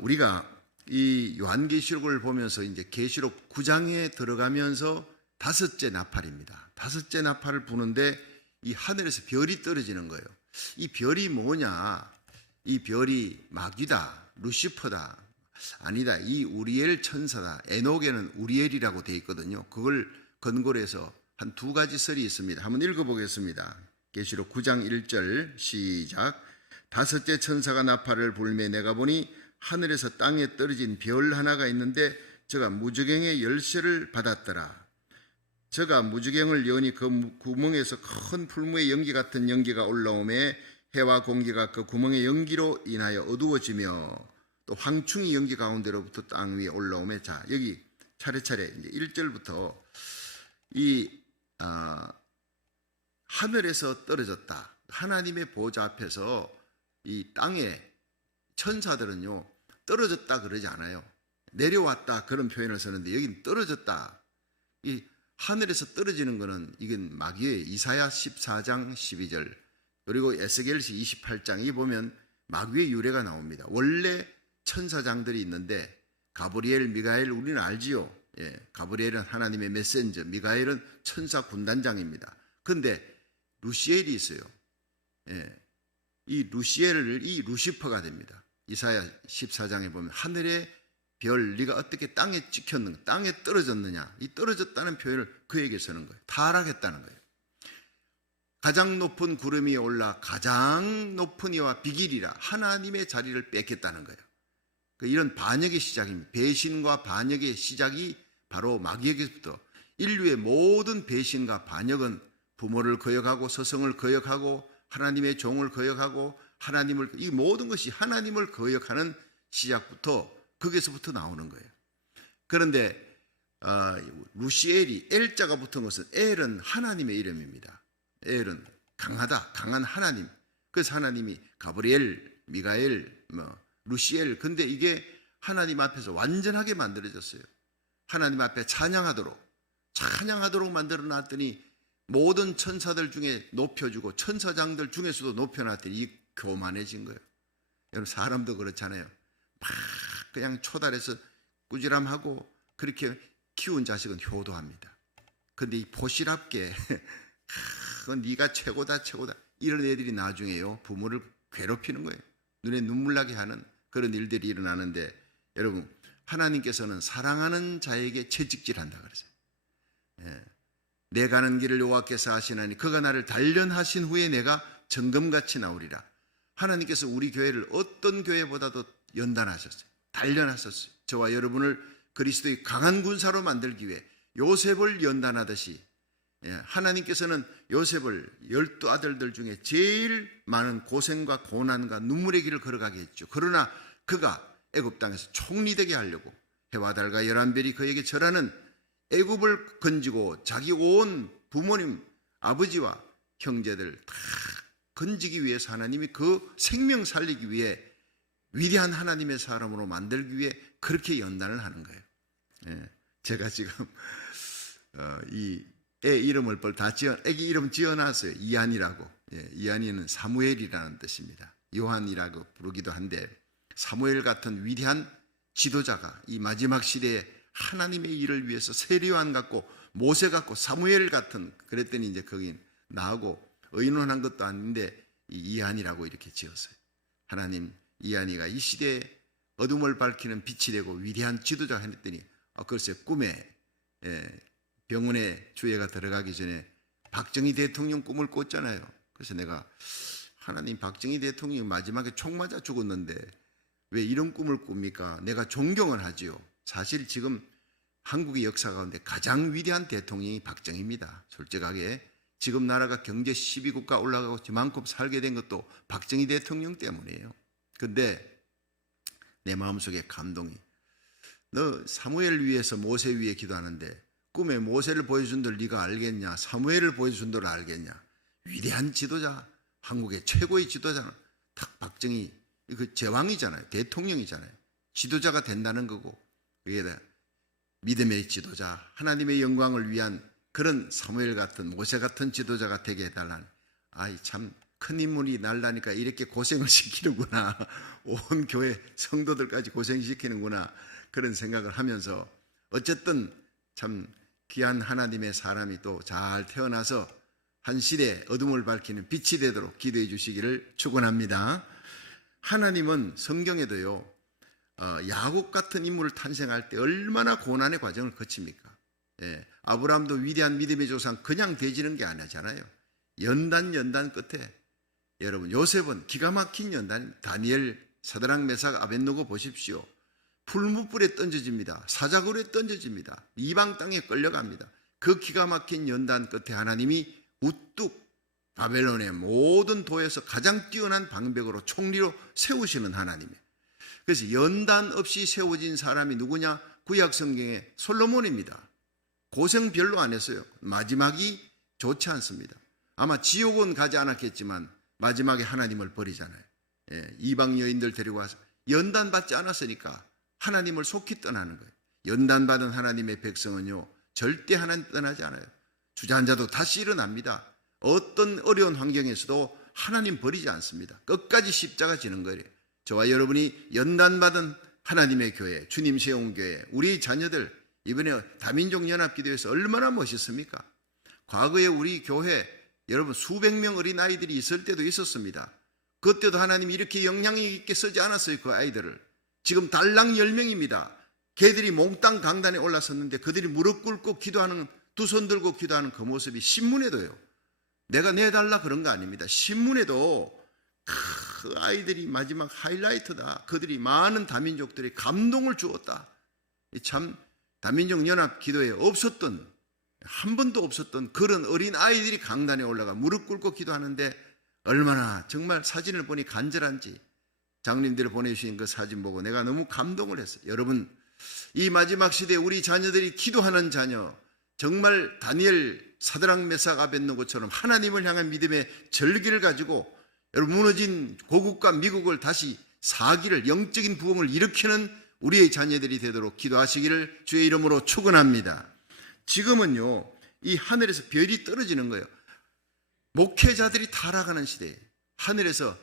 우리가 이 요한계시록을 보면서 이제 계시록 9장에 들어가면서 다섯째 나팔입니다. 다섯째 나팔을 부는데 이 하늘에서 별이 떨어지는 거예요. 이 별이 뭐냐? 이 별이 마귀다, 루시퍼다, 아니다, 이 우리엘 천사다. 에녹에는 우리엘이라고 되어 있거든요. 그걸 근거로 해서 한 두 가지 설이 있습니다. 한번 읽어보겠습니다. 계시록 9장 1절 시작. 다섯째 천사가 나팔을 불매 내가 보니 하늘에서 땅에 떨어진 별 하나가 있는데 저가 무저갱의 열쇠를 받았더라. 저가 무저갱을 여니 그 구멍에서 큰 풀무의 연기 같은 연기가 올라오매 해와 공기가 그 구멍의 연기로 인하여 어두워지며 또 황충이 연기 가운데로부터 땅 위에 올라오매. 자, 여기 차례차례 이제 1절부터 이 하늘에서 떨어졌다. 하나님의 보좌 앞에서 이 땅에 천사들은요 떨어졌다 그러지 않아요. 내려왔다 그런 표현을 쓰는데 여기는 떨어졌다. 이 하늘에서 떨어지는 거는 이건 마귀의 이사야 14장 12절 그리고 에스겔서 28장 이 보면 마귀의 유래가 나옵니다. 원래 천사장들이 있는데 가브리엘, 미가엘 우리는 알지요. 예, 가브리엘은 하나님의 메신저, 미가엘은 천사 군단장입니다. 그런데 루시엘이 있어요. 예, 이 루시엘을 이 루시퍼가 됩니다. 이사야 14장에 보면 하늘의 별 네가 어떻게 땅에 찍혔는가, 땅에 떨어졌느냐. 이 떨어졌다는 표현을 그에게 쓰는 거예요. 타락했다는 거예요. 가장 높은 구름 위에 올라 가장 높은 이와 비길이라 하나님의 자리를 뺏겠다는 거예요. 이런 반역의 시작입니다. 배신과 반역의 시작이 바로 마귀에게부터 인류의 모든 배신과 반역은 부모를 거역하고 서성을 거역하고 하나님의 종을 거역하고 하나님을 이 모든 것이 하나님을 거역하는 시작부터 거기서부터 나오는 거예요. 그런데 루시엘이 엘자가 붙은 것은 엘은 하나님의 이름입니다. 엘은 강하다, 강한 하나님. 그래서 하나님이 가브리엘, 미가엘, 루시엘. 근데 이게 하나님 앞에서 완전하게 만들어졌어요. 하나님 앞에 찬양하도록 만들어 놨더니 모든 천사들 중에 높여주고 천사장들 중에서도 높여놨더니 이 교만해진 거예요. 여러분 사람도 그렇잖아요. 막 그냥 초달해서 꾸지람하고 그렇게 키운 자식은 효도합니다. 근데 이 포실합게 네가 최고다 이런 애들이 나중에요 부모를 괴롭히는 거예요. 눈에 눈물 나게 하는 그런 일들이 일어나는데 여러분 하나님께서는 사랑하는 자에게 채찍질한다 그러세요. 예. 내 가는 길을 여호와께서 하시나니 그가 나를 단련하신 후에 내가 정금같이 나오리라. 하나님께서 우리 교회를 어떤 교회보다도 연단하셨어요. 단련하셨어요. 저와 여러분을 그리스도의 강한 군사로 만들기 위해 요셉을 연단하듯이 하나님께서는 요셉을 12아들들 중에 제일 많은 고생과 고난과 눈물의 길을 걸어가게 했죠. 그러나 그가 애굽 땅에서 총리되게 하려고 해와 달과 11별이 그에게 절하는 애굽을 건지고 자기 온 부모님, 아버지와 형제들 다 건지기 위해서 하나님이 그 생명 살리기 위해 위대한 하나님의 사람으로 만들기 위해 그렇게 연단을 하는 거예요. 제가 지금 이 애 이름을 애기 이름 지어놨어요. 이한이라고. 이한이는 사무엘이라는 뜻입니다. 요한이라고 부르기도 한데 사무엘 같은 위대한 지도자가 이 마지막 시대에 하나님의 일을 위해서 세례요한 같고 모세 같고 사무엘 같은 그랬더니 이제 거기 나하고 의논한 것도 아닌데 이한이라고 이렇게 지었어요. 하나님 이한이가 이 시대에 어둠을 밝히는 빛이 되고 위대한 지도자가 했더니 글쎄 꿈에 병원에 주애가 들어가기 전에 박정희 대통령 꿈을 꿨잖아요. 그래서 내가 하나님 박정희 대통령이 마지막에 총 맞아 죽었는데 왜 이런 꿈을 꿉니까? 내가 존경을 하지요. 사실 지금 한국의 역사 가운데 가장 위대한 대통령이 박정희입니다. 솔직하게 지금 나라가 경제 12국가 올라가고 저만큼 살게 된 것도 박정희 대통령 때문이에요. 근데 내 마음속에 감동이 너 사무엘을 위해서 모세 위에 기도하는데 꿈에 모세를 보여준 들 네가 알겠냐? 사무엘을 보여준 들 알겠냐? 위대한 지도자, 한국의 최고의 지도자는 딱 박정희 그 제왕이잖아요. 대통령이잖아요. 지도자가 된다는 거고 그게 믿음의 지도자, 하나님의 영광을 위한 그런 사무엘 같은 모세 같은 지도자가 되게 해달라는 참 큰 인물이 날라니까 이렇게 고생을 시키는구나. 온 교회 성도들까지 고생시키는구나. 그런 생각을 하면서 어쨌든 참 귀한 하나님의 사람이 또 잘 태어나서 한 시대에 어둠을 밝히는 빛이 되도록 기도해 주시기를 축원합니다. 하나님은 성경에도요, 야곱 같은 인물을 탄생할 때 얼마나 고난의 과정을 거칩니까? 예, 아브라함도 위대한 믿음의 조상 그냥 되지는 게 아니잖아요. 연단 끝에 여러분 요셉은 기가 막힌 연단, 다니엘, 사드락, 메삭, 아벳느고 보십시오. 풀무불에 던져집니다. 사자굴에 던져집니다. 이방 땅에 끌려갑니다. 그 기가 막힌 연단 끝에 하나님이 우뚝 바벨론의 모든 도에서 가장 뛰어난 방백으로 총리로 세우시는 하나님이에요. 그래서 연단 없이 세워진 사람이 누구냐? 구약 성경의 솔로몬입니다. 고생 별로 안 했어요. 마지막이 좋지 않습니다. 아마 지옥은 가지 않았겠지만 마지막에 하나님을 버리잖아요. 예, 이방 여인들 데리고 와서 연단받지 않았으니까 하나님을 속히 떠나는 거예요. 연단받은 하나님의 백성은요, 절대 하나님 떠나지 않아요. 주저앉아도 다시 일어납니다. 어떤 어려운 환경에서도 하나님 버리지 않습니다. 끝까지 십자가 지는 거예요. 저와 여러분이 연단받은 하나님의 교회, 주님 세운 교회, 우리 자녀들 이번에 다민족 연합기도에서 얼마나 멋있습니까? 과거에 우리 교회 여러분 수백 명 어린아이들이 있을 때도 있었습니다. 그때도 하나님이 이렇게 영향력 있게 쓰지 않았어요. 그 아이들을. 지금 달랑 10명입니다. 걔들이 몽땅 강단에 올라섰는데 그들이 무릎 꿇고 기도하는, 두 손 들고 기도하는 그 모습이 신문에도요. 내가 내달라 그런 거 아닙니다. 신문에도 그 아이들이 마지막 하이라이트다. 그들이 많은 다민족들이 감동을 주었다. 참 다민족 연합 기도에 없었던, 한 번도 없었던 그런 어린 아이들이 강단에 올라가 무릎 꿇고 기도하는데 얼마나 정말 사진을 보니 간절한지, 장님들이 보내주신 그 사진 보고 내가 너무 감동을 했어요. 여러분, 이 마지막 시대에 우리 자녀들이 기도하는 자녀, 정말 다니엘, 사드락, 메삭, 아벳느고처럼 하나님을 향한 믿음의 절기를 가지고 여러분 무너진 고국과 미국을 다시 사기를, 영적인 부흥을 일으키는 우리의 자녀들이 되도록 기도하시기를 주의 이름으로 축원합니다. 지금은요, 이 하늘에서 별이 떨어지는 거예요. 목회자들이 타락하는 시대에 하늘에서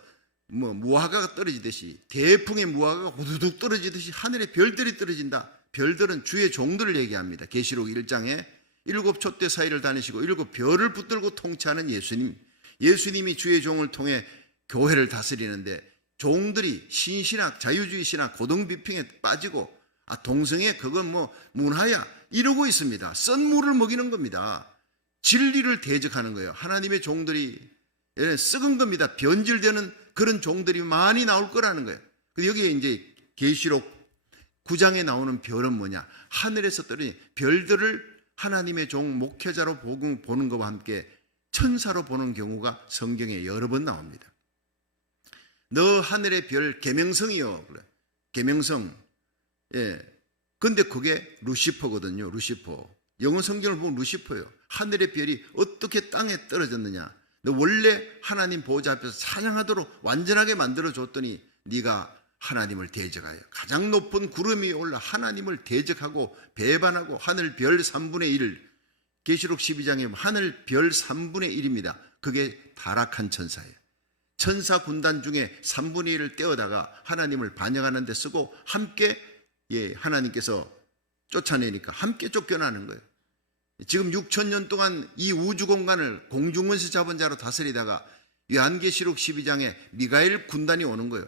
무화과가 떨어지듯이, 대풍의 무화과가 우두둑 떨어지듯이 하늘에 별들이 떨어진다. 별들은 주의 종들을 얘기합니다. 계시록 1장에 7 촛대 사이를 다니시고 7 별을 붙들고 통치하는 예수님, 예수님이 주의 종을 통해 교회를 다스리는데 종들이 신신학, 자유주의 신학, 고등비평에 빠지고 동성애 그건 문화야 이러고 있습니다. 썬 물을 먹이는 겁니다. 진리를 대적하는 거예요. 하나님의 종들이 썩은 겁니다. 변질되는 그런 종들이 많이 나올 거라는 거예요. 여기에 이제 계시록 9장에 나오는 별은 뭐냐? 하늘에서 떨어진 별들을 하나님의 종 목회자로 보는 것과 함께 천사로 보는 경우가 성경에 여러 번 나옵니다. 너 하늘의 별 계명성이요. 그래. 계명성. 예. 근데 그게 루시퍼거든요. 루시퍼. 영어 성경을 보면 루시퍼예요. 하늘의 별이 어떻게 땅에 떨어졌느냐? 너 원래 하나님 보호자 앞에서 찬양하도록 완전하게 만들어줬더니 네가 하나님을 대적하여 가장 높은 구름 위에 올라 하나님을 대적하고 배반하고 하늘 별 3분의 1, 계시록 12장에 하늘 별 3분의 1입니다. 그게 타락한 천사예요. 천사 군단 중에 3분의 1을 떼어다가 하나님을 반역하는 데 쓰고 함께 하나님께서 쫓아내니까 함께 쫓겨나는 거예요. 지금 6,000년 동안 이 우주 공간을 공중원수 잡은 자로 다스리다가 요한계시록 12장에 미가엘 군단이 오는 거예요.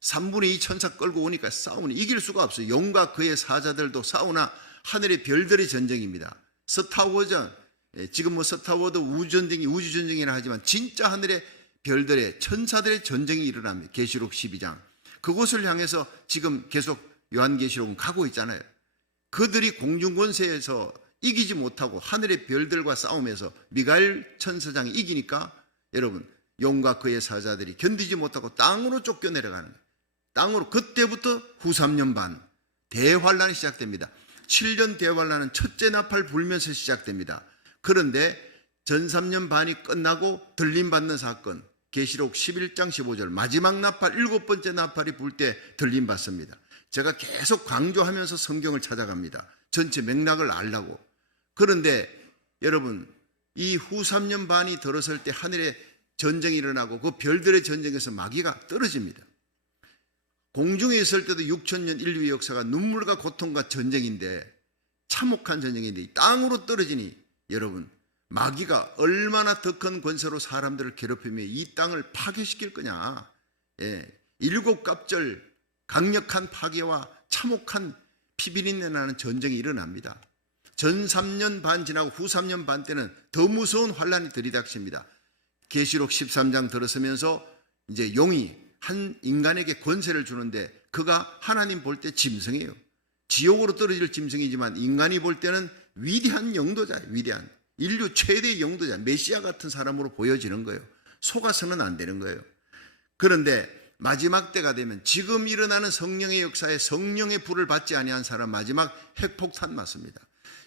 3분의 2 천사 끌고 오니까 싸우니 이길 수가 없어요. 용과 그의 사자들도 싸우나 하늘의 별들의 전쟁입니다. 스타워전, 지금 스타워드 우주전쟁이라 하지만 진짜 하늘의 별들의 천사들의 전쟁이 일어납니다. 계시록 12장. 그곳을 향해서 지금 계속 요한계시록은 가고 있잖아요. 그들이 공중권세에서 이기지 못하고 하늘의 별들과 싸움에서 미가엘 천사장이 이기니까 여러분 용과 그의 사자들이 견디지 못하고 땅으로 쫓겨 내려가는 거예요. 땅으로. 그때부터 후 3년 반 대환란이 시작됩니다. 7년 대환란은 첫째 나팔 불면서 시작됩니다. 그런데 전 3년 반이 끝나고 들림받는 사건, 계시록 11장 15절 마지막 나팔 7번째 나팔이 불 때 들림받습니다. 제가 계속 강조하면서 성경을 찾아갑니다. 전체 맥락을 알라고. 그런데 여러분 이 후 3년 반이 들어설 때 하늘에 전쟁이 일어나고 그 별들의 전쟁에서 마귀가 떨어집니다. 공중에 있을 때도 6,000년 인류의 역사가 눈물과 고통과 전쟁인데, 참혹한 전쟁인데, 땅으로 떨어지니 여러분, 마귀가 얼마나 더 큰 권세로 사람들을 괴롭히며 이 땅을 파괴시킬 거냐. 일곱 갑절 강력한 파괴와 참혹한 피비린내 나는 전쟁이 일어납니다. 전 3년 반 지나고 후 3년 반 때는 더 무서운 환란이 들이닥칩니다. 계시록 13장 들어서면서 이제 용이 한 인간에게 권세를 주는데, 그가 하나님 볼 때 짐승이에요. 지옥으로 떨어질 짐승이지만 인간이 볼 때는 위대한 영도자, 위대한 인류 최대의 영도자, 메시아 같은 사람으로 보여지는 거예요. 속아서는 안 되는 거예요. 그런데 마지막 때가 되면 지금 일어나는 성령의 역사에 성령의 불을 받지 아니한 사람 마지막 핵폭탄 맞습니다.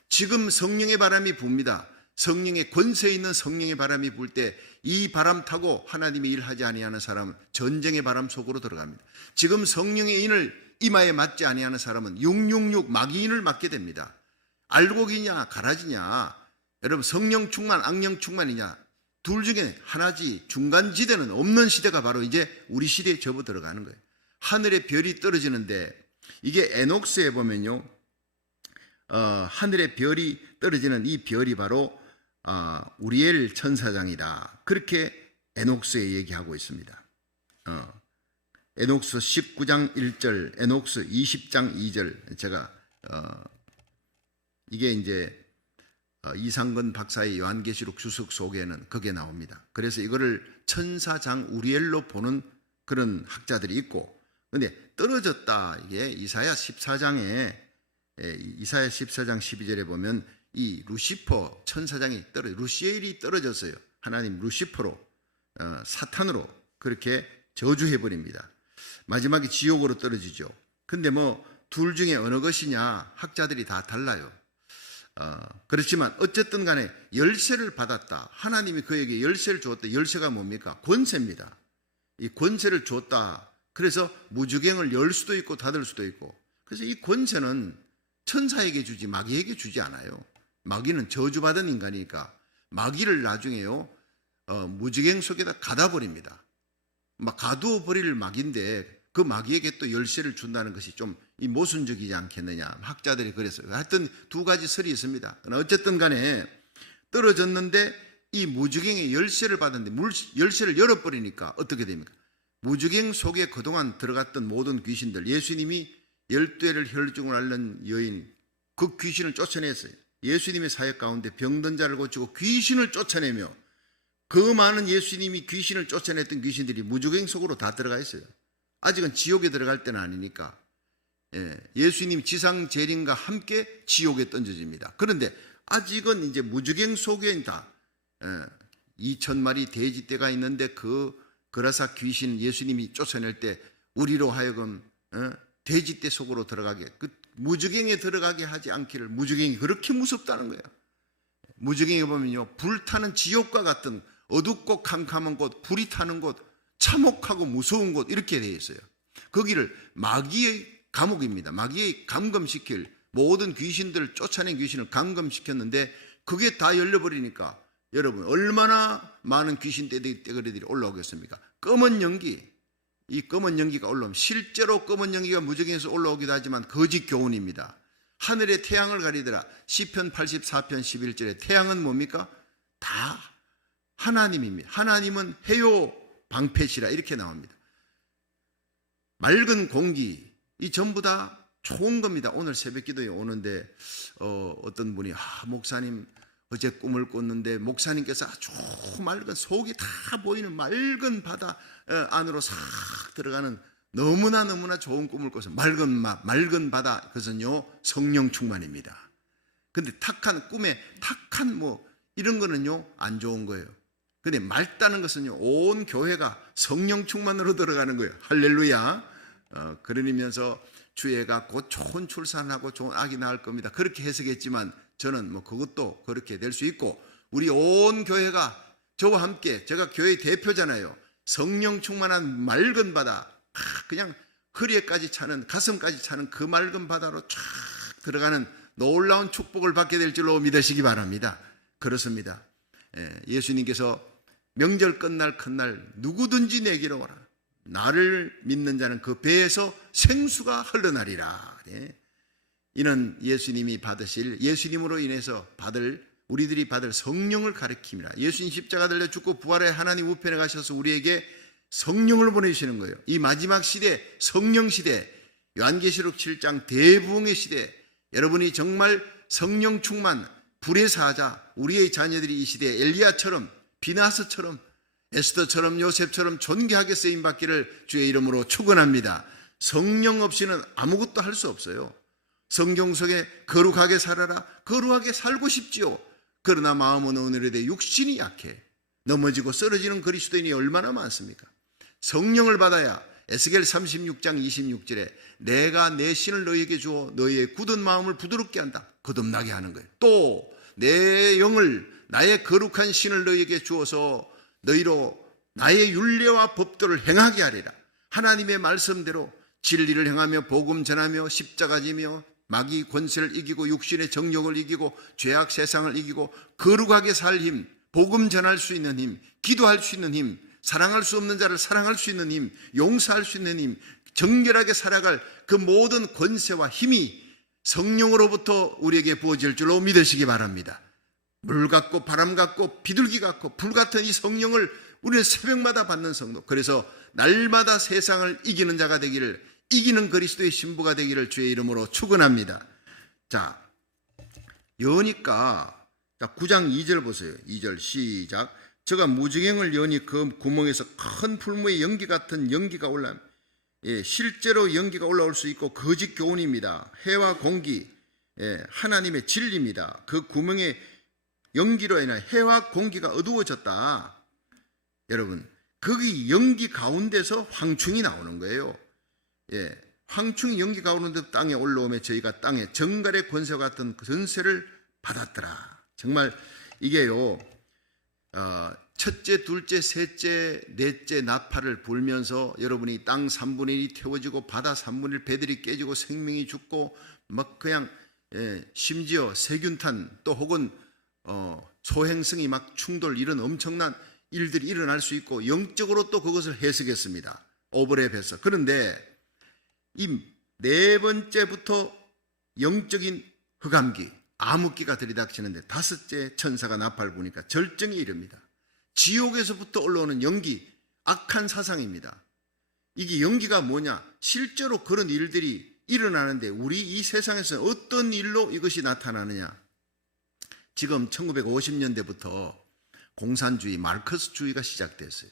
지금 성령의 바람이 붑니다. 성령의 권세 있는 성령의 바람이 불 때 이 바람 타고 하나님의 일하지 아니하는 사람은 전쟁의 바람 속으로 들어갑니다. 지금 성령의 인을 이마에 맞지 아니하는 사람은 666 마귀인을 맞게 됩니다. 알곡이냐 가라지냐, 여러분 성령 충만 악령 충만이냐, 둘 중에 하나지. 중간 지대는 없는 시대가 바로 이제 우리 시대에 접어 들어가는 거예요. 하늘에 별이 떨어지는데, 이게 에녹스에 보면요, 하늘에 별이 떨어지는 이 별이 바로 우리엘 천사장이다. 그렇게 에녹스에 얘기하고 있습니다. 에녹스 19장 1절, 에녹스 20장 2절, 제가 이게 이제 이상근 박사의 요한계시록 주석 속에는 그게 나옵니다. 그래서 이거를 천사장 우리엘로 보는 그런 학자들이 있고, 근데 떨어졌다, 이게 이사야 14장 12절에 보면 이 루시퍼 천사장이 루시엘이 떨어졌어요. 하나님 루시퍼로, 사탄으로 그렇게 저주해버립니다. 마지막에 지옥으로 떨어지죠. 근데 뭐 둘 중에 어느 것이냐, 학자들이 다 달라요. 그렇지만 어쨌든 간에 열쇠를 받았다. 하나님이 그에게 열쇠를 주었다. 열쇠가 뭡니까? 권세입니다. 이 권세를 주었다. 그래서 무주갱을 열 수도 있고 닫을 수도 있고, 그래서 이 권세는 천사에게 주지 마귀에게 주지 않아요. 마귀는 저주받은 인간이니까 마귀를 나중에요 무지갱 속에다 가둬버립니다. 막 가두어 버릴 마귀인데 그 마귀에게 또 열쇠를 준다는 것이 좀 이 모순적이지 않겠느냐, 학자들이 그랬어요. 하여튼 두 가지 설이 있습니다. 어쨌든 간에 떨어졌는데 이 무지갱의 열쇠를 받았는데 열쇠를 열어버리니까 어떻게 됩니까? 무지갱 속에 그동안 들어갔던 모든 귀신들, 예수님이 12회를 혈증을 앓는 여인, 그 귀신을 쫓아냈어요. 예수님의 사역 가운데 병든 자를 고치고 귀신을 쫓아내며, 그 많은 예수님이 귀신을 쫓아냈던 귀신들이 무지갱 속으로 다 들어가 있어요. 아직은 지옥에 들어갈 때는 아니니까. 예수님 지상 재림과 함께 지옥에 던져집니다. 그런데 아직은 이제 무지갱 속에 있다. 2,000마리 돼지떼가 있는데 그 그라사 귀신 예수님이 쫓아낼 때 우리로 하여금 돼지떼 속으로 들어가게, 그 무지갱에 들어가게 하지 않기를. 무지갱이 그렇게 무섭다는 거예요. 무지갱에 보면요, 불타는 지옥과 같은 어둡고 캄캄한 곳, 불이 타는 곳, 참혹하고 무서운 곳, 이렇게 되어 있어요. 거기를 마귀의 감옥입니다. 마귀의 감금시킬, 모든 귀신들을 쫓아낸 귀신을 감금시켰는데 그게 다 열려버리니까 여러분 얼마나 많은 귀신 떼거리들이 올라오겠습니까? 검은 연기, 이 검은 연기가 올라오면, 실제로 검은 연기가 무지개에서 올라오기도 하지만 거짓 교훈입니다. 하늘에 태양을 가리더라. 시편 84편 11절에 태양은 뭡니까? 다 하나님입니다. 하나님은 해요 방패시라, 이렇게 나옵니다. 맑은 공기, 이 전부 다 좋은 겁니다. 오늘 새벽 기도에 오는데 어떤 분이 목사님 어제 꿈을 꿨는데 목사님께서 아주 맑은, 속이 다 보이는 맑은 바다 안으로 싹 들어가는 너무나 좋은 꿈을 꿔서 맑은 바다, 그것은요 성령 충만입니다. 근데 탁한 꿈에 탁한 이런 거는요 안 좋은 거예요. 근데 맑다는 것은요 온 교회가 성령 충만으로 들어가는 거예요. 할렐루야. 그러면서 주애가 곧 좋은 출산하고 좋은 아기 낳을 겁니다. 그렇게 해석했지만 저는 그것도 그렇게 될 수 있고, 우리 온 교회가 저와 함께, 제가 교회 대표잖아요. 성령 충만한 맑은 바다, 그냥 허리에까지 차는, 가슴까지 차는 그 맑은 바다로 쫙 들어가는 놀라운 축복을 받게 될 줄로 믿으시기 바랍니다. 그렇습니다. 예수님께서 명절 끝날 첫날 누구든지 내게로 오라. 나를 믿는 자는 그 배에서 생수가 흘러나리라. 이는 예수님이 받으실, 예수님으로 인해서 우리들이 받을 성령을 가리킵니다. 예수님 십자가 달려 죽고 부활해 하나님 우편에 가셔서 우리에게 성령을 보내주시는 거예요. 이 마지막 시대, 성령 시대, 요한계시록 7장 대부흥의 시대, 여러분이 정말 성령 충만, 불의 사자, 우리의 자녀들이 이 시대에 엘리야처럼, 비나스처럼, 에스더처럼, 요셉처럼 존귀하게 쓰임받기를 주의 이름으로 축원합니다. 성령 없이는 아무것도 할 수 없어요. 성경 속에 거룩하게 살아라, 거룩하게 살고 싶지요. 그러나 마음은 오늘에 육신이 약해. 넘어지고 쓰러지는 그리스도인이 얼마나 많습니까? 성령을 받아야 에스겔 36장 26절에 내가 내 신을 너희에게 주어 너희의 굳은 마음을 부드럽게 한다. 거듭나게 하는 거예요. 또 내 영을, 나의 거룩한 신을 너희에게 주어서 너희로 나의 율례와 법도를 행하게 하리라. 하나님의 말씀대로 진리를 행하며 복음 전하며 십자가 지며 마귀 권세를 이기고 육신의 정욕을 이기고 죄악 세상을 이기고 거룩하게 살 힘, 복음 전할 수 있는 힘, 기도할 수 있는 힘, 사랑할 수 없는 자를 사랑할 수 있는 힘, 용서할 수 있는 힘, 정결하게 살아갈 그 모든 권세와 힘이 성령으로부터 우리에게 부어질 줄로 믿으시기 바랍니다. 물 같고 바람 같고 비둘기 같고 불 같은 이 성령을 우리는 새벽마다 받는 성도, 그래서 날마다 세상을 이기는 자가 되기를, 이기는 그리스도의 신부가 되기를 주의 이름으로 축원합니다. 자, 여니까 9장 2절 보세요. 2절 시작. 저가 무지개를 여니 그 구멍에서 큰 풀무의 연기 같은 연기가 올라, 실제로 연기가 올라올 수 있고 거짓 교훈입니다. 해와 공기, 하나님의 진리입니다. 그 구멍의 연기로 인해 해와 공기가 어두워졌다. 여러분, 거기 연기 가운데서 황충이 나오는 거예요. 황충이 연기 가운데 땅에 올라오며 저희가 땅에 정갈의 권세와 같은 전세를 받았더라. 정말 이게요, 첫째, 둘째, 셋째, 넷째 나팔을 불면서 여러분이 땅 3분의 1이 태워지고 바다 3분의 1 배들이 깨지고 생명이 죽고 막 그냥 심지어 세균탄 또 혹은 소행성이 막 충돌, 이런 엄청난 일들이 일어날 수 있고 영적으로 또 그것을 해석했습니다. 오버랩해서. 그런데 이 네 번째부터 영적인 흑암기, 암흑기가 들이닥치는데 다섯째 천사가 나팔 부니까 절정에 이릅니다. 지옥에서부터 올라오는 연기, 악한 사상입니다. 이게 연기가 뭐냐? 실제로 그런 일들이 일어나는데 우리 이 세상에서 어떤 일로 이것이 나타나느냐? 지금 1950년대부터 공산주의, 마르크스주의가 시작됐어요.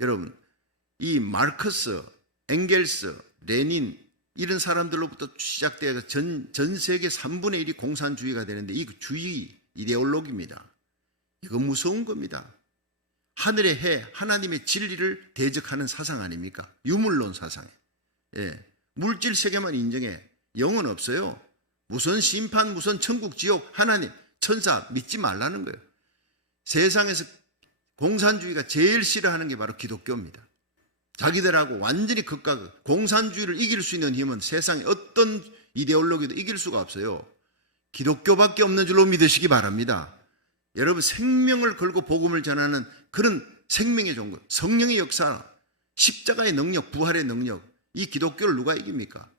여러분, 이 마르크스, 엥겔스, 레닌 이런 사람들로부터 시작되어서 전 세계 3분의 1이 공산주의가 되는데 이 주의 이데올로기입니다. 이거 무서운 겁니다. 하늘의 해, 하나님의 진리를 대적하는 사상 아닙니까? 유물론 사상에. 물질 세계만 인정해. 영은 없어요. 무슨 심판, 무슨 천국, 지옥, 하나님, 천사 믿지 말라는 거예요. 세상에서 공산주의가 제일 싫어하는 게 바로 기독교입니다. 자기들하고 완전히 극과 극. 공산주의를 이길 수 있는 힘은 세상에 어떤 이데올로기도 이길 수가 없어요. 기독교밖에 없는 줄로 믿으시기 바랍니다. 여러분, 생명을 걸고 복음을 전하는 그런 생명의 종교, 성령의 역사, 십자가의 능력, 부활의 능력, 이 기독교를 누가 이깁니까?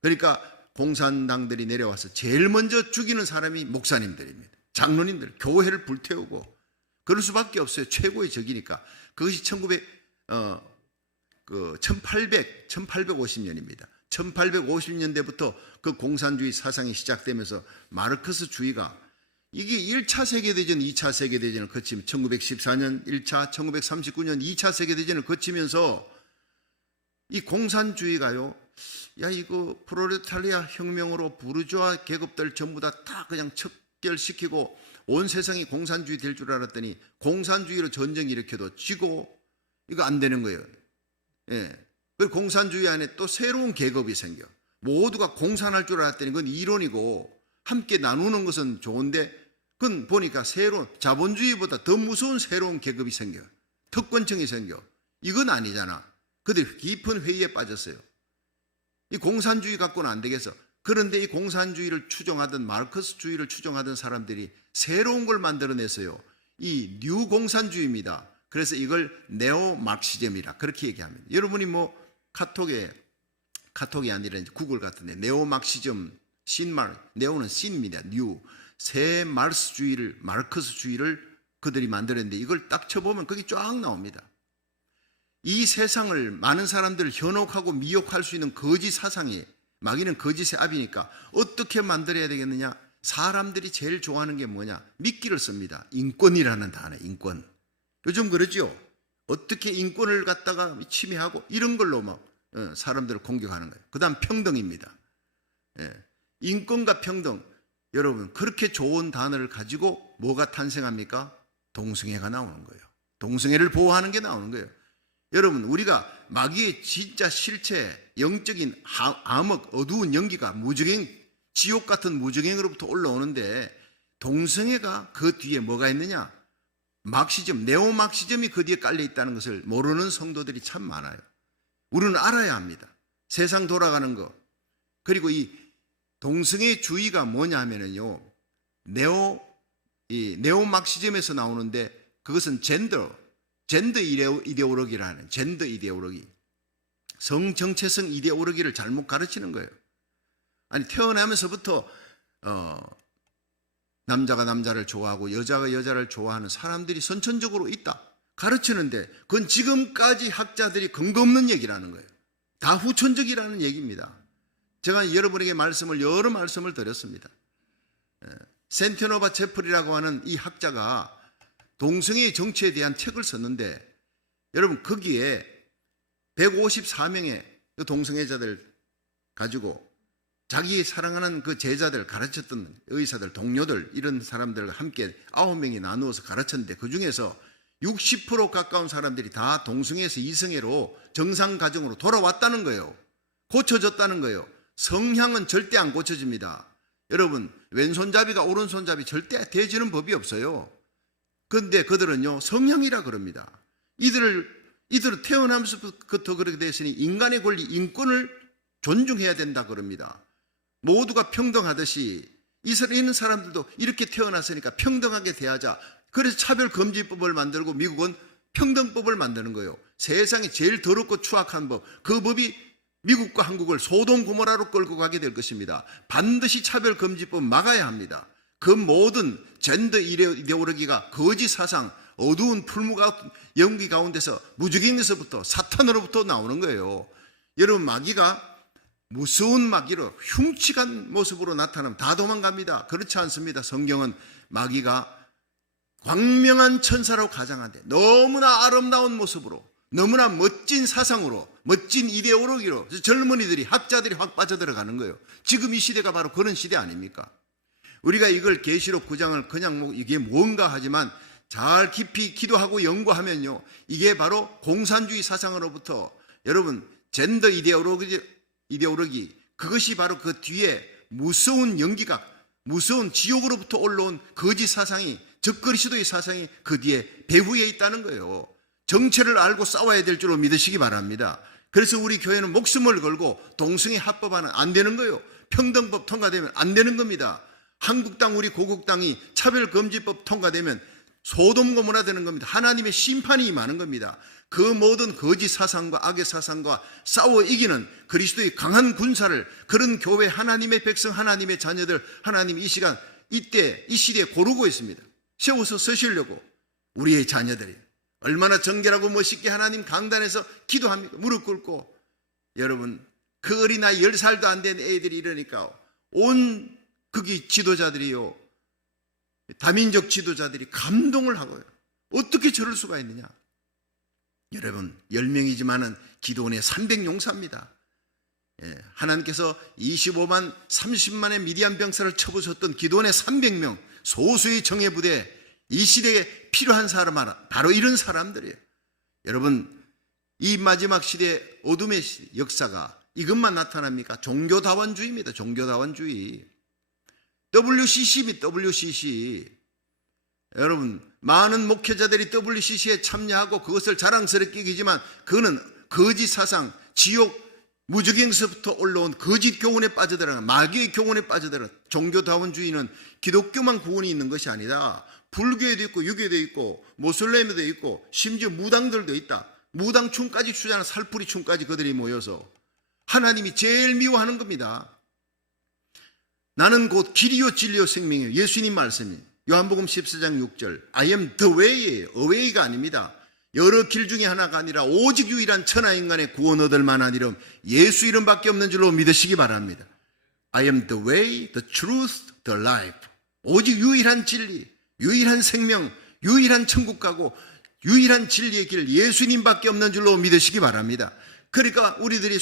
그러니까 공산당들이 내려와서 제일 먼저 죽이는 사람이 목사님들입니다. 장로님들, 교회를 불태우고 그럴 수밖에 없어요. 최고의 적이니까. 그것이 1850년입니다. 1850년대부터 그 공산주의 사상이 시작되면서 마르크스주의가 이게 1차 세계대전, 2차 세계대전을 거치면 1914년 1차, 1939년 2차 세계대전을 거치면서 이 공산주의가요, 야, 이거 프롤레타리아 혁명으로 부르주아 계급들 전부 다 그냥 척결시키고 온 세상이 공산주의 될 줄 알았더니 공산주의로 전쟁 일으켜도 지고 이거 안 되는 거예요. 그 공산주의 안에 또 새로운 계급이 생겨. 모두가 공산할 줄 알았더니 그건 이론이고 함께 나누는 것은 좋은데 그건 보니까 새로운 자본주의보다 더 무서운 새로운 계급이 생겨. 특권층이 생겨. 이건 아니잖아. 그들 깊은 회의에 빠졌어요. 이 공산주의 갖고는 안 되겠어. 그런데 이 공산주의를 추종하던 마르크스주의를 추종하던 사람들이 새로운 걸 만들어냈어요. 이 뉴 공산주의입니다. 그래서 이걸 네오마르크시즘이라 그렇게 얘기합니다. 여러분이 뭐 카톡이 아니라 이제 구글 같은데 네오마르크시즘, 네오는 신입니다. 뉴, 새 마르크스주의를 그들이 만들었는데 이걸 딱 쳐보면 거기 쫙 나옵니다. 이 세상을 많은 사람들을 현혹하고 미혹할 수 있는 거짓 사상이, 마귀는 거짓의 압이니까 어떻게 만들어야 되겠느냐? 사람들이 제일 좋아하는 게 뭐냐? 미끼를 씁니다. 인권이라는 단어, 인권. 요즘 그러죠? 어떻게 인권을 갖다가 침해하고 이런 걸로 막 사람들을 공격하는 거예요. 그 다음 평등입니다. 인권과 평등. 여러분, 그렇게 좋은 단어를 가지고 뭐가 탄생합니까? 동성애가 나오는 거예요. 동성애를 보호하는 게 나오는 거예요. 여러분, 우리가 마귀의 진짜 실체, 영적인 암흑, 어두운 연기가 무저갱, 지옥 같은 무저갱으로부터 올라오는데 동성애가 그 뒤에 뭐가 있느냐? 막시즘, 네오막시즘이 그 뒤에 깔려 있다는 것을 모르는 성도들이 참 많아요. 우리는 알아야 합니다. 세상 돌아가는 거. 그리고 이 동성애 주의가 뭐냐 하면은요, 네오막시즘에서 나오는데 그것은 젠더 이데올로기라는 젠더 이데올로기, 성정체성 이데올로기를 잘못 가르치는 거예요. 아니, 태어나면서부터 남자가 남자를 좋아하고 여자가 여자를 좋아하는 사람들이 선천적으로 있다 가르치는데 그건 지금까지 학자들이 근거 없는 얘기라는 거예요. 다 후천적이라는 얘기입니다. 제가 여러분에게 여러 말씀을 드렸습니다. 센테노바 제플이라고 하는 이 학자가 동성애의 정치에 대한 책을 썼는데 여러분, 거기에 154명의 동성애자들 가지고 자기 사랑하는 그 제자들 가르쳤던 의사들, 동료들, 이런 사람들과 함께 9명이 나누어서 가르쳤는데 그 중에서 60% 가까운 사람들이 다 동성애에서 이성애로 정상 가정으로 돌아왔다는 거예요. 고쳐졌다는 거예요. 성향은 절대 안 고쳐집니다. 여러분, 왼손잡이가 오른손잡이 절대 되지는 법이 없어요. 그런데 그들은요, 성향이라 그럽니다. 이들은 태어나면서부터 그렇게 되었으니 인간의 권리, 인권을 존중해야 된다 그럽니다. 모두가 평등하듯이 이스라엘 사람들도 이렇게 태어났으니까 평등하게 대하자. 그래서 차별금지법을 만들고 미국은 평등법을 만드는 거예요. 세상에 제일 더럽고 추악한 법, 그 법이 미국과 한국을 소돔 고모라로 끌고 가게 될 것입니다. 반드시 차별금지법 막아야 합니다. 그 모든 젠더 이데올로기가 거짓 사상, 어두운 풀무가 연기 가운데서 무적인에서부터 사탄으로부터 나오는 거예요. 여러분, 마귀가 무서운 마귀로 흉측한 모습으로 나타나면 다 도망갑니다. 그렇지 않습니다. 성경은 마귀가 광명한 천사로 가장한데 너무나 아름다운 모습으로, 너무나 멋진 사상으로, 멋진 이데올로기로 젊은이들이, 학자들이 확 빠져들어가는 거예요. 지금 이 시대가 바로 그런 시대 아닙니까? 우리가 이걸 계시록 9장을 그냥 이게 뭔가 하지만 잘 깊이 기도하고 연구하면요, 이게 바로 공산주의 사상으로부터, 여러분, 젠더 이데올로기, 그것이 바로 그 뒤에 무서운 연기가, 무서운 지옥으로부터 올라온 거짓 사상이, 적그리스도의 사상이 그 뒤에 배후에 있다는 거예요. 정체를 알고 싸워야 될 줄로 믿으시기 바랍니다. 그래서 우리 교회는 목숨을 걸고 동성애 합법화는 안 되는 거예요. 평등법 통과되면 안 되는 겁니다. 한국당, 우리 고국당이 차별금지법 통과되면 소돔 고모라 되는 겁니다. 하나님의 심판이 임하는 겁니다. 그 모든 거짓 사상과 악의 사상과 싸워 이기는 그리스도의 강한 군사를, 그런 교회, 하나님의 백성, 하나님의 자녀들, 하나님 이 시간, 이때, 이 시대에 고르고 있습니다. 세워서 서시려고. 우리의 자녀들이 얼마나 정결하고 멋있게 하나님 강단에서 기도합니까? 무릎 꿇고. 여러분, 그 어린아이 10살도 안 된 애들이 이러니까 온 거기 지도자들이요, 다민족 지도자들이 감동을 하고요. 어떻게 저럴 수가 있느냐? 여러분, 10명이지만은 기도원의 300용사입니다. 하나님께서 25만, 30만의 미디안 병사를 쳐부셨던 기도원의 300명, 소수의 정예부대, 이 시대에 필요한 사람, 바로 이런 사람들이에요. 여러분, 이 마지막 시대의 어둠의 역사가 이것만 나타납니까? 종교다원주의입니다. 종교다원주의. WCC. 여러분, 많은 목회자들이 WCC에 참여하고 그것을 자랑스럽게 여기지만 그거는 거짓 사상, 지옥, 무적행서부터 올라온 거짓 교훈에 빠져들어가는, 마귀의 교훈에 빠져들어가는, 종교다원주의는 기독교만 구원이 있는 것이 아니라 불교에도 있고 유교에도 있고 모슬렘에도 있고 심지어 무당들도 있다. 무당충까지 추자하는 살풀이충까지 그들이 모여서 하나님이 제일 미워하는 겁니다. 나는 곧 길이요 진리요 생명이요. 예수님 말씀이 요한복음 14장 6절 I am the way예요. away가 아닙니다. 여러 길 중에 하나가 아니라 오직 유일한 천하인간의 구원 얻을 만한 이름 예수 이름밖에 없는 줄로 믿으시기 바랍니다. I am the way, the truth, the life. 오직 유일한 진리, 유일한 생명, 유일한 천국 가고 유일한 진리의 길 예수님밖에 없는 줄로 믿으시기 바랍니다. 그러니까 우리들이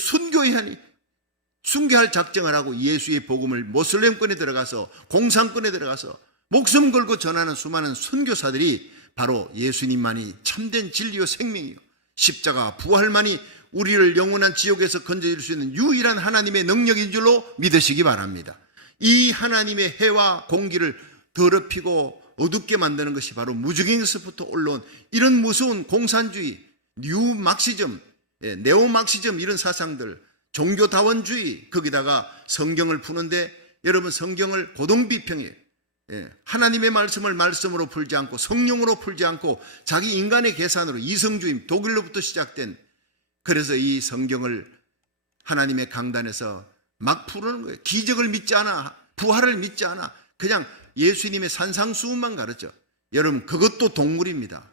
순교할 작정을 하고 예수의 복음을 모슬렘권에 들어가서 공산권에 들어가서 목숨 걸고 전하는 수많은 선교사들이 바로 예수님만이 참된 진리요 생명이요 십자가 부활만이 우리를 영원한 지옥에서 건져줄 수 있는 유일한 하나님의 능력인 줄로 믿으시기 바랍니다. 이 하나님의 해와 공기를 더럽히고 어둡게 만드는 것이 바로 무주경에서부터 올라온 이런 무서운 공산주의, 뉴막시즘, 네오막시즘 이런 사상들, 종교다원주의, 거기다가 성경을 푸는데 여러분 성경을 고동비평해요. 하나님의 말씀을 말씀으로 풀지 않고 성령으로 풀지 않고 자기 인간의 계산으로 이성주의, 독일로부터 시작된 그래서 이 성경을 하나님의 강단에서 막 푸는 거예요. 기적을 믿지 않아, 부활을 믿지 않아, 그냥 예수님의 산상수훈만 가르쳐. 여러분 그것도 동물입니다.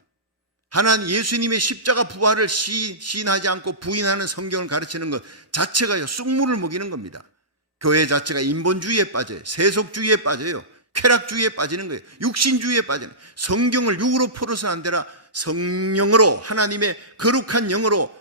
하나님 예수님의 십자가 부활을 시인하지 않고 부인하는 성경을 가르치는 것 자체가요 쑥물을 먹이는 겁니다. 교회 자체가 인본주의에 빠져요. 세속주의에 빠져요. 쾌락주의에 빠지는 거예요. 육신주의에 빠지는 거예요. 성경을 육으로 풀어서는 안 되라 성령으로 하나님의 거룩한 영으로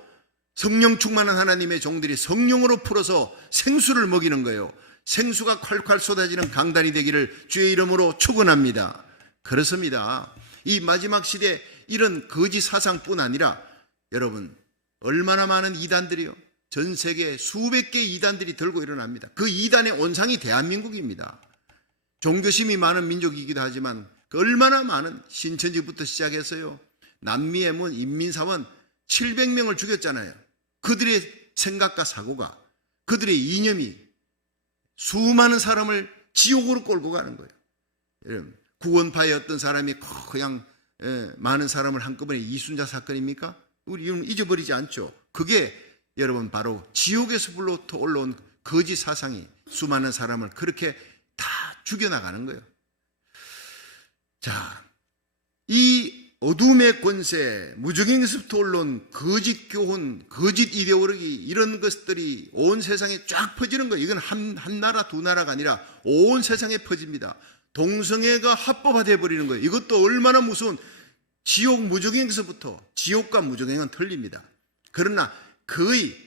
성령 충만한 하나님의 종들이 성령으로 풀어서 생수를 먹이는 거예요. 생수가 콸콸 쏟아지는 강단이 되기를 주의 이름으로 축원합니다. 그렇습니다. 이 마지막 시대 이런 거짓 사상뿐 아니라 여러분 얼마나 많은 이단들이요 전 세계 수백 개의 이단들이 들고 일어납니다. 그 이단의 온상이 대한민국입니다. 종교심이 많은 민족이기도 하지만 그 얼마나 많은 신천지부터 시작해서요 남미의 인민사원 700명을 죽였잖아요. 그들의 생각과 사고가 그들의 이념이 수많은 사람을 지옥으로 끌고 가는 거예요. 여러분 구원파의 어떤 사람이 그냥 많은 사람을 한꺼번에 이순자 사건입니까? 우리 잊어버리지 않죠. 그게 여러분 바로 지옥에서부터 올라온 거짓 사상이 수많은 사람을 그렇게 다 죽여나가는 거예요. 자, 이 어둠의 권세, 무적행에서부터 올라온 거짓 교훈, 거짓 이데올로기 이런 것들이 온 세상에 쫙 퍼지는 거예요. 이건 한 나라 두 나라가 아니라 온 세상에 퍼집니다. 동성애가 합법화되어 버리는 거예요. 이것도 얼마나 무서운 지옥 무적행에서부터 지옥과 무적행은 틀립니다. 그러나 그의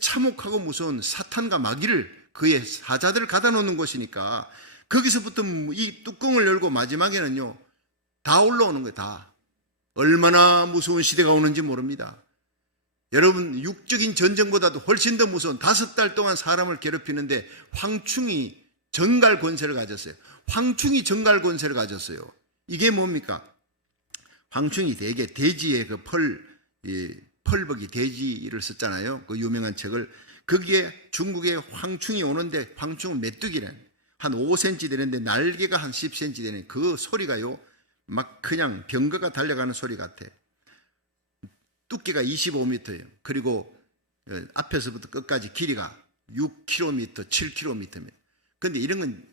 참혹하고 무서운 사탄과 마귀를 그의 사자들을 가다 놓는 곳이니까 거기서부터 이 뚜껑을 열고 마지막에는요 다 올라오는 거예요. 다. 얼마나 무서운 시대가 오는지 모릅니다. 여러분 육적인 전쟁보다도 훨씬 더 무서운 5달 동안 사람을 괴롭히는데 황충이 전갈 권세를 가졌어요. 황충이 전갈 권세를 가졌어요. 이게 뭡니까? 황충이 대개 돼지의 그 펄벅이 돼지를 썼잖아요. 그 유명한 책을. 거기에 중국에 황충이 오는데 황충은 메뚜기래. 한 5cm 되는데 날개가 한 10cm 되는 그 소리가요. 막 그냥 병거가 달려가는 소리 같아. 두께가 25m예요. 그리고 앞에서부터 끝까지 길이가 6km, 7km입니다. 그런데 이런 건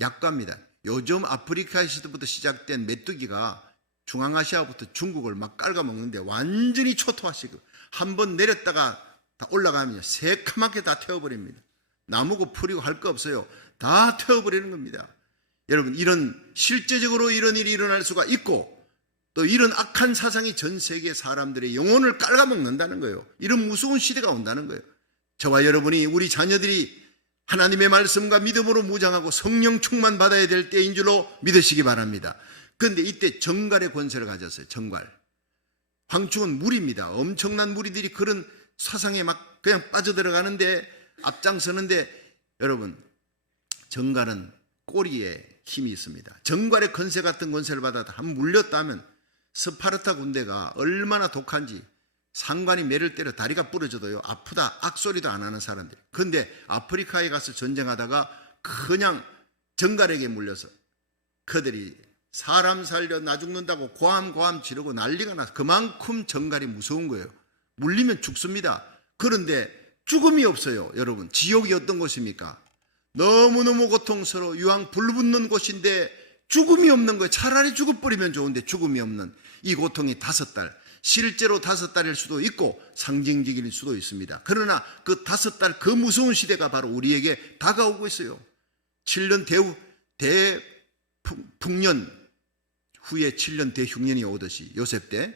약과입니다. 요즘 아프리카에서부터 시작된 메뚜기가 중앙아시아부터 중국을 막 깔아먹는데 완전히 초토화시키고 한번 내렸다가 다 올라가면 새카맣게 다 태워버립니다. 나무고 풀이고 할 거 없어요. 다 태워버리는 겁니다. 여러분 이런 실제적으로 이런 일이 일어날 수가 있고 또 이런 악한 사상이 전 세계 사람들의 영혼을 깔아먹는다는 거예요. 이런 무서운 시대가 온다는 거예요. 저와 여러분이 우리 자녀들이 하나님의 말씀과 믿음으로 무장하고 성령 충만 받아야 될 때인 줄로 믿으시기 바랍니다. 그런데 이때 정갈의 권세를 가졌어요. 정갈. 황충은 무리입니다. 엄청난 무리들이 그런 사상에 막 그냥 빠져들어가는데 앞장서는데 여러분 정갈은 꼬리에 힘이 있습니다. 정갈의 권세 같은 권세를 받아도 한 물렸다면 스파르타 군대가 얼마나 독한지 상관이 매를 때려 다리가 부러져도요 아프다 악소리도 안 하는 사람들. 그런데 아프리카에 가서 전쟁하다가 그냥 정갈에게 물려서 그들이 사람 살려 나 죽는다고 고함 지르고 난리가 나서 그만큼 정갈이 무서운 거예요. 물리면 죽습니다. 그런데 죽음이 없어요. 여러분, 지옥이 어떤 곳입니까? 너무너무 고통스러워 유황 불붙는 곳인데 죽음이 없는 거예요. 차라리 죽어버리면 좋은데 죽음이 없는 이 고통이 5달, 실제로 5달일 수도 있고 상징적일 수도 있습니다. 그러나 그 5달 그 무서운 시대가 바로 우리에게 다가오고 있어요. 7년 대풍년 후에 7년 대흉년이 오듯이 요셉 때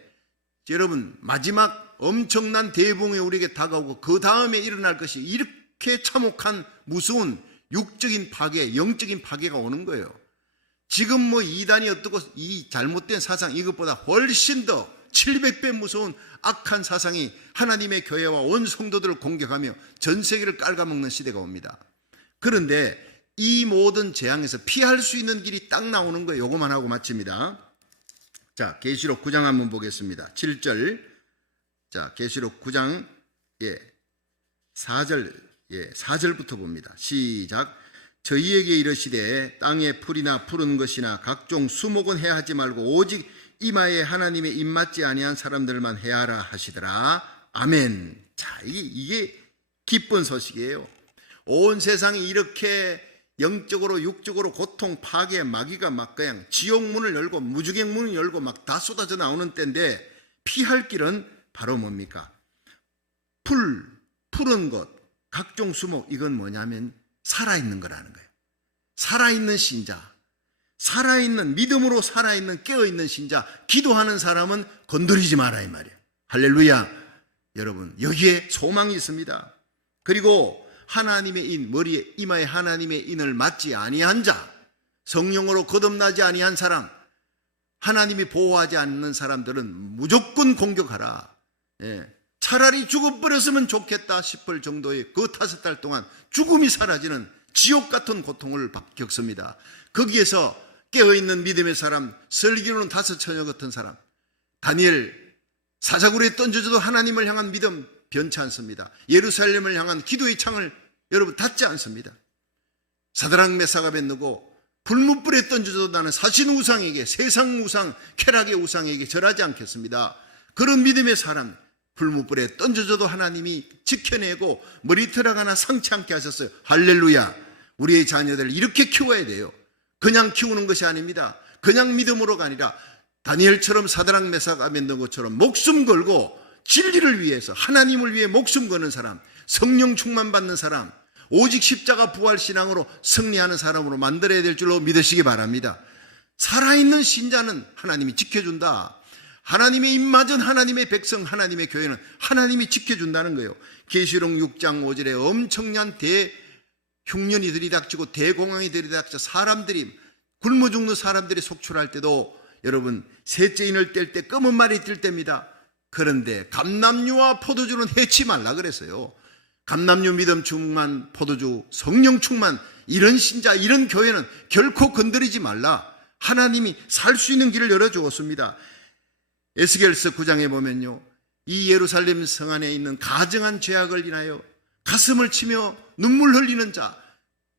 여러분 마지막 엄청난 대붕이 우리에게 다가오고 그 다음에 일어날 것이 이렇게 참혹한 무서운 육적인 파괴, 영적인 파괴가 오는 거예요. 지금 뭐 이단이 어떻고 이 잘못된 사상 이것보다 훨씬 더 700배 무서운 악한 사상이 하나님의 교회와 온 성도들을 공격하며 전 세계를 깔아먹는 시대가 옵니다. 그런데 이 모든 재앙에서 피할 수 있는 길이 딱 나오는 거예요. 요거만 하고 마칩니다. 자, 계시록 9장 한번 보겠습니다. 7절. 자, 계시록 9장 4절부터 봅니다. 시작. 저희에게 이르시되 땅에 풀이나 푸른 것이나 각종 수목은 해하지 말고 오직 이마에 하나님의 입맞지 아니한 사람들만 해하라 하시더라. 아멘. 자, 이게 기쁜 소식이에요. 온 세상이 이렇게 영적으로 육적으로 고통, 파괴, 마귀가 막 그냥 지옥문을 열고 무주객 문을 열고 막 다 쏟아져 나오는 때인데 피할 길은 바로 뭡니까? 푸른 것, 각종 수목, 이건 뭐냐면 살아있는 거라는 거예요. 살아있는 신자, 살아있는 믿음으로 살아있는 깨어있는 신자, 기도하는 사람은 건드리지 마라 이 말이에요. 할렐루야. 여러분, 여기에 소망이 있습니다. 그리고 하나님의 인, 머리에 이마에 하나님의 인을 맞지 아니한 자, 성령으로 거듭나지 아니한 사람, 하나님이 보호하지 않는 사람들은 무조건 공격하라. 차라리 죽어버렸으면 좋겠다 싶을 정도의 그 5달 동안 죽음이 사라지는 지옥 같은 고통을 겪습니다. 거기에서 깨어있는 믿음의 사람, 슬기로는 5처녀 같은 사람, 다니엘 사자굴에 던져져도 하나님을 향한 믿음 변치 않습니다. 예루살렘을 향한 기도의 창을 여러분 닫지 않습니다. 사드락 메삭 아벳느고 불문불에 던져져도 나는 사신 우상에게, 세상 우상, 쾌락의 우상에게 절하지 않겠습니다. 그런 믿음의 사람, 불문불에 던져져도 하나님이 지켜내고 머리털 하나 상치 않게 하셨어요. 할렐루야. 우리의 자녀들을 이렇게 키워야 돼요. 그냥 키우는 것이 아닙니다. 그냥 믿음으로가 아니라 다니엘처럼 사드락 메삭 아벳느고처럼 목숨 걸고 진리를 위해서 하나님을 위해 목숨 거는 사람, 성령 충만 받는 사람, 오직 십자가 부활 신앙으로 승리하는 사람으로 만들어야 될 줄로 믿으시기 바랍니다. 살아있는 신자는 하나님이 지켜준다. 하나님의 입맞은 하나님의 백성, 하나님의 교회는 하나님이 지켜준다는 거예요. 계시록 6장 5절에 엄청난 대흉년이 들이닥치고 대공황이 들이닥쳐 사람들이 굶어 죽는 사람들이 속출할 때도 여러분 셋째 인을 뗄 때 검은 말이 뜰 때입니다. 그런데 감람류와 포도주는 해치 말라 그랬어요. 감람류 믿음 충만, 포도주 성령 충만, 이런 신자, 이런 교회는 결코 건드리지 말라. 하나님이 살 수 있는 길을 열어주었습니다. 에스겔서 9장에 보면요, 이 예루살렘 성 안에 있는 가증한 죄악을 인하여 가슴을 치며 눈물 흘리는 자,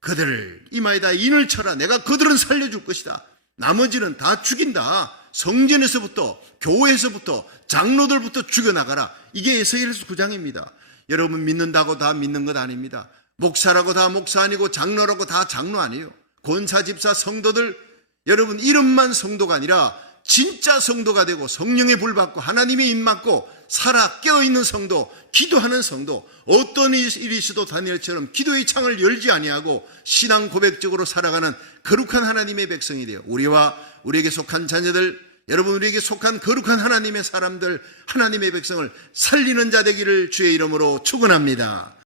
그들을 이마에다 인을 쳐라. 내가 그들은 살려줄 것이다. 나머지는 다 죽인다. 성전에서부터, 교회에서부터, 장로들부터 죽여나가라. 이게 에스겔서 9장입니다. 여러분 믿는다고 다 믿는 것 아닙니다. 목사라고 다 목사 아니고 장로라고 다 장로 아니에요. 권사, 집사, 성도들, 여러분 이름만 성도가 아니라 진짜 성도가 되고 성령의 불 받고 하나님의 입 맞고 살아 깨어있는 성도, 기도하는 성도, 어떤 일이 있어도 다니엘처럼 기도의 창을 열지 아니하고 신앙 고백적으로 살아가는 거룩한 하나님의 백성이 되어 우리와 우리에게 속한 자녀들, 여러분 우리에게 속한 거룩한 하나님의 사람들, 하나님의 백성을 살리는 자 되기를 주의 이름으로 축원합니다.